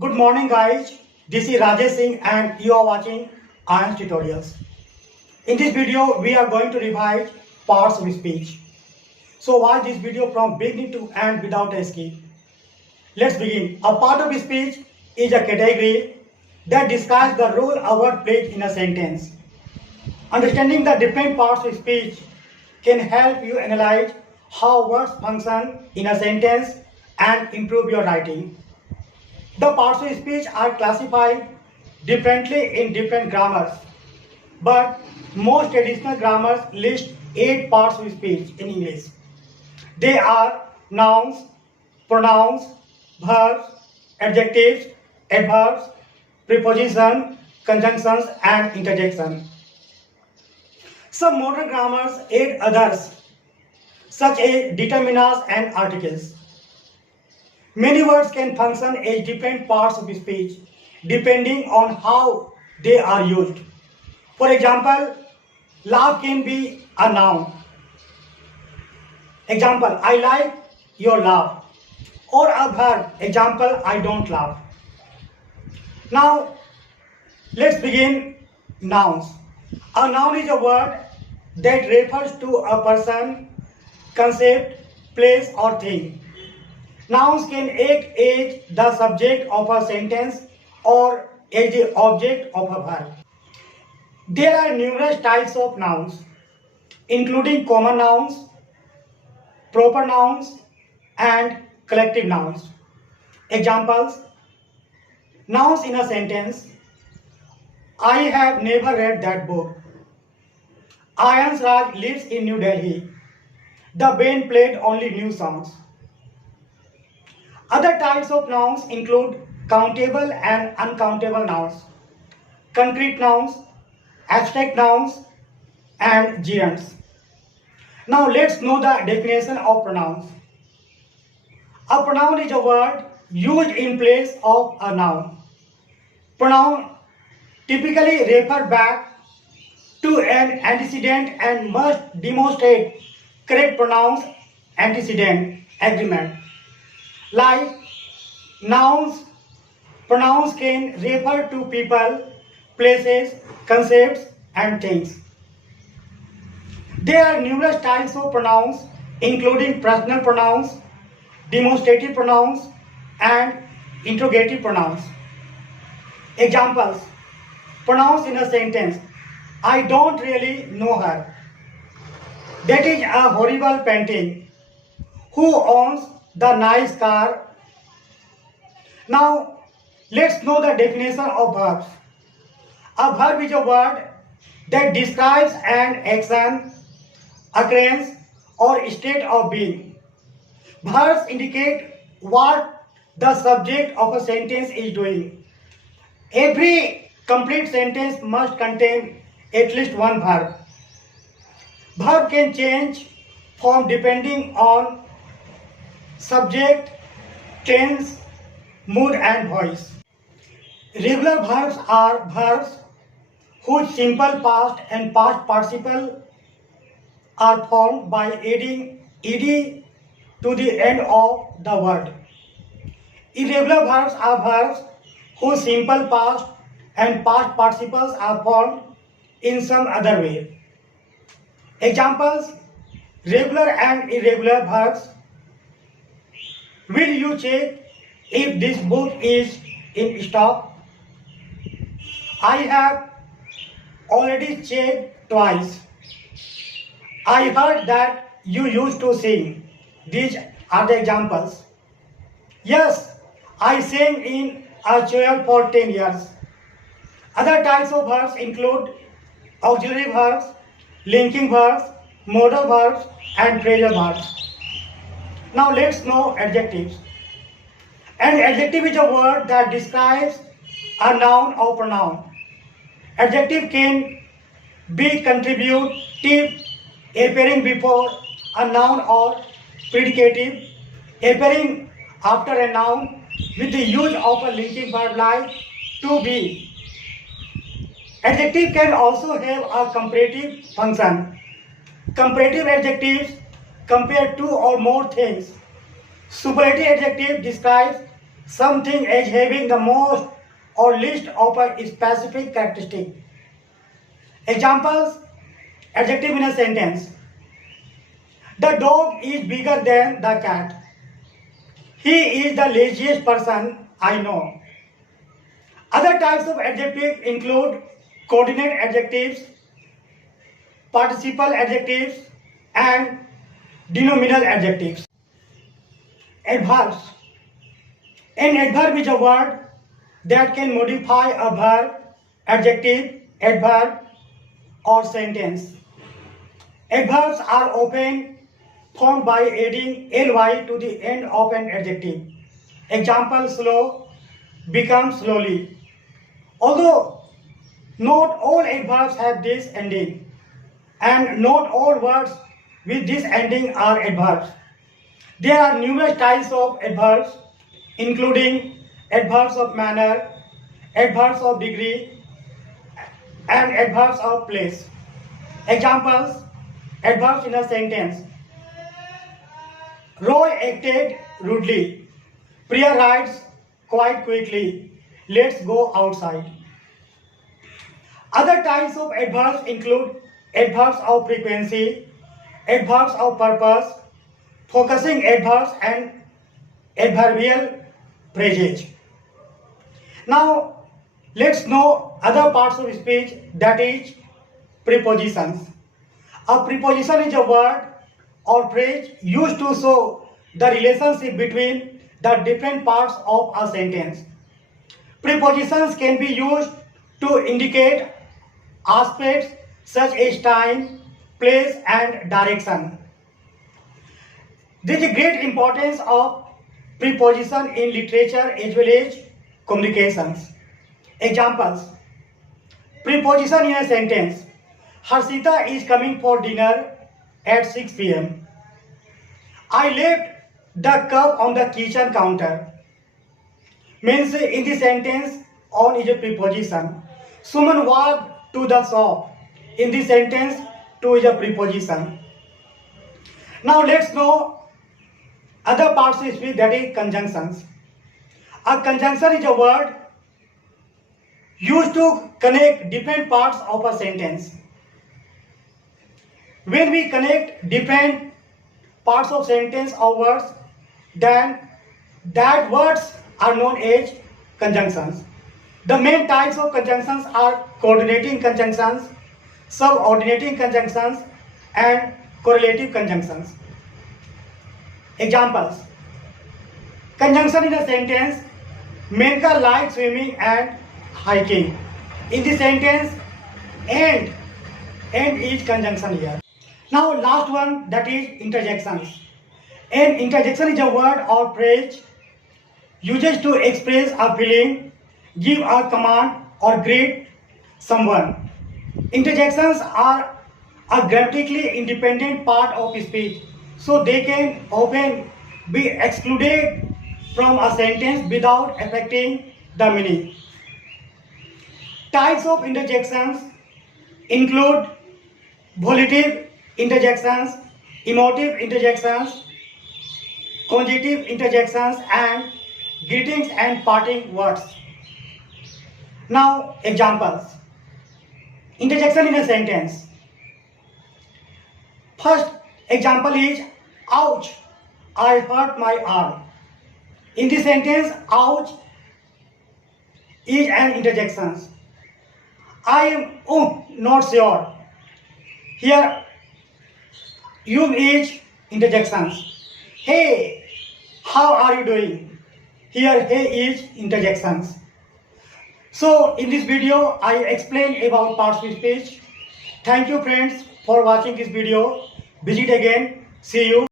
Good morning guys, this is Rajesh Singh and you are watching Ayansh Tutorials. In this video, we are going to revise parts of speech. So watch this video from beginning to end without a skip. Let's begin. A part of speech is a category that describes the role a word plays in a sentence. Understanding the different parts of speech can help you analyze how words function in a sentence and improve your writing. The parts of speech are classified differently in different grammars, but most traditional grammars list 8 parts of speech in English. They are nouns, pronouns, verbs, adjectives, adverbs, preposition, conjunctions, and interjection. Some modern grammars add others, such as determiners and articles. Many words can function as different parts of speech depending on how they are used. For example, laugh can be a noun. Example, I like your laugh. Or a verb. Example, I don't laugh. Now, let's begin nouns. A noun is a word that refers to a person, concept, place, or thing. Nouns can act as the subject of a sentence or as the object of a verb. There are numerous types of nouns, including common nouns, proper nouns, and collective nouns. Examples: nouns in a sentence. I have never read that book. Ayansh Raj lives in New Delhi. The band played only new songs. Other types of nouns include countable and uncountable nouns, concrete nouns, abstract nouns, and gerunds. Now let's know the definition of pronouns. A pronoun is a word used in place of a noun. Pronoun typically refer back to an antecedent and must demonstrate correct pronouns antecedent agreement. Like nouns, pronouns can refer to people, places, concepts, and things. There are numerous types of pronouns, including personal pronouns, demonstrative pronouns, and interrogative pronouns. Examples: pronouns in a sentence. I don't really know her. That is a horrible painting. Who owns the nice car? Now, let's know the definition of verbs. A verb is a word that describes an action, occurrence, or state of being. Verbs indicate what the subject of a sentence is doing. Every complete sentence must contain at least one verb. Verb can change form depending on subject, tense, mood, and voice. Regular verbs are verbs whose simple past and past participle are formed by adding ed to the end of the word. Irregular verbs are verbs whose simple past and past participles are formed in some other way. Examples: regular and irregular verbs. Will you check if this book is in stock? I have already checked twice. I heard that you used to sing. These are the examples. Yes, I sang in a choir for 10 years. Other types of verbs include auxiliary verbs, linking verbs, modal verbs, and phrasal verbs. Now let's know adjectives. An adjective is a word that describes a noun or pronoun. Adjective can be contributive, appearing before a noun, or predicative, appearing after a noun with the use of a linking verb like to be. Adjective can also have a comparative function. Comparative adjectives compare two or more things. Superlative adjective describes something as having the most or least of a specific characteristic. Examples, adjective in a sentence. The dog is bigger than the cat. He is the laziest person I know. Other types of adjectives include coordinate adjectives, participial adjectives, and denominational adjectives. Adverbs. An adverb is a word that can modify a verb, adjective, adverb, or sentence. Adverbs are often formed by adding ly to the end of an adjective. Example, slow becomes slowly. Although not all adverbs have this ending, and not all words with this ending are adverbs. There are numerous types of adverbs, including adverbs of manner, adverbs of degree, and adverbs of place. Examples, adverbs in a sentence. Roy acted rudely. Priya writes quite quickly. Let's go outside. Other types of adverbs include adverbs of frequency, adverbs of purpose, focusing adverbs, and adverbial phrases. Now, let's know other parts of speech, that is prepositions. A preposition is a word or phrase used to show the relationship between the different parts of a sentence. Prepositions can be used to indicate aspects such as time, place, and direction. There is a great importance of preposition in literature as well as communications. Examples, preposition in a sentence. Harshita is coming for dinner at 6 p.m. I left the cup on the kitchen counter. Means in the sentence, on is a preposition. Suman walked to the shop. In the sentence, to is a preposition. Now let's know other parts of speech, that is conjunctions. A conjunction is a word used to connect different parts of a sentence. When we connect different parts of sentence or words, then that words are known as conjunctions. The main types of conjunctions are coordinating conjunctions, subordinating conjunctions, and correlative conjunctions. Examples, conjunction in a sentence. Menka likes swimming and hiking. In the sentence, and is conjunction here. Now last one, that is interjections. An interjection is a word or phrase used to express a feeling, give a command, or greet someone. Interjections are a grammatically independent part of speech, so they can often be excluded from a sentence without affecting the meaning. Types of interjections include volitive interjections, emotive interjections, conjunctive interjections, and greetings and parting words. Now, examples. Interjection in a sentence. First example is, ouch, I hurt my arm. In the sentence, ouch is an interjection. I am not sure. Here, you is interjections. Hey, how are you doing? Here, hey is interjections. So, in this video, I explained about parts of speech. Thank you, friends, for watching this video. Visit again. See you.